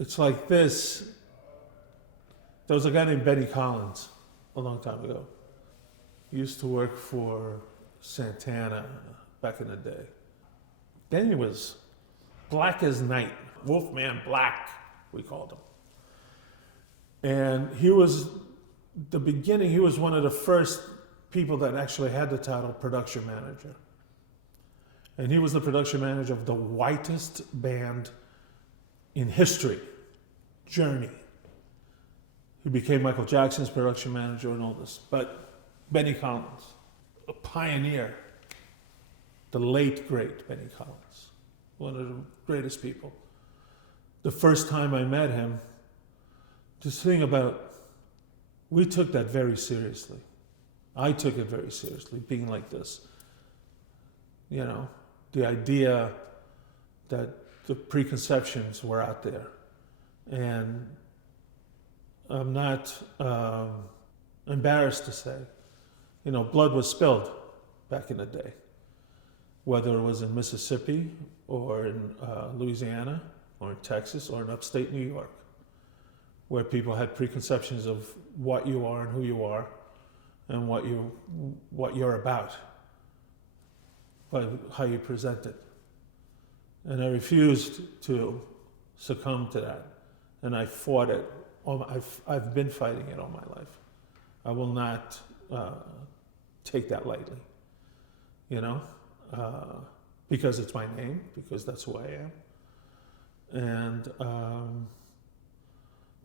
it's like this. There was a guy named Benny Collins a long time ago. He used to work for Santana back in the day. Benny was black as night, Wolfman Black, we called him. And he was, he was one of the first people that actually had the title production manager. And he was the production manager of the whitest band in history, Journey. He became Michael Jackson's production manager and all this. But Benny Collins, a pioneer, the late, great Benny Collins, one of the greatest people. The first time I met him, this thing about, we took that very seriously. I took it very seriously, being like this. You know, the idea that the preconceptions were out there. And I'm not embarrassed to say, you know, blood was spilled back in the day, whether it was in Mississippi or in Louisiana or in Texas or in upstate New York, where people had preconceptions of what you are and who you are and what you're about, by how you present it. And I refused to succumb to that. And I fought it. I've been fighting it all my life. I will not take that lightly, you know, because it's my name, because that's who I am. And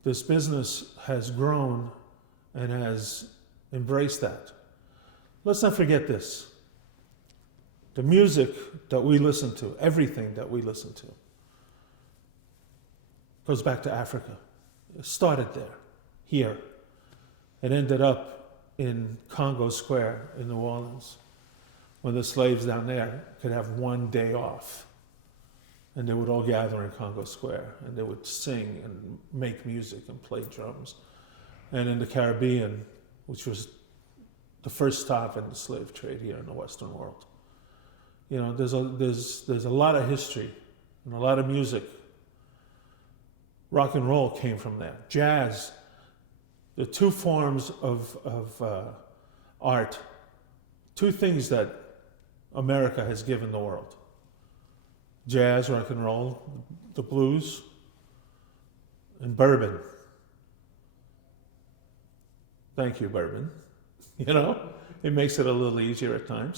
this business has grown and has embraced that. Let's not forget this. The music that we listen to, everything that we listen to, goes back to Africa. It started there, here. It ended up in Congo Square in New Orleans, when the slaves down there could have one day off. And they would all gather in Congo Square, and they would sing and make music and play drums. And in the Caribbean, which was the first stop in the slave trade here in the Western world. You know, there's a lot of history and a lot of music. Rock and roll came from there. Jazz, the two forms of art, two things that America has given the world. Jazz, rock and roll, the blues, and bourbon. Thank you, bourbon. You know, it makes it a little easier at times.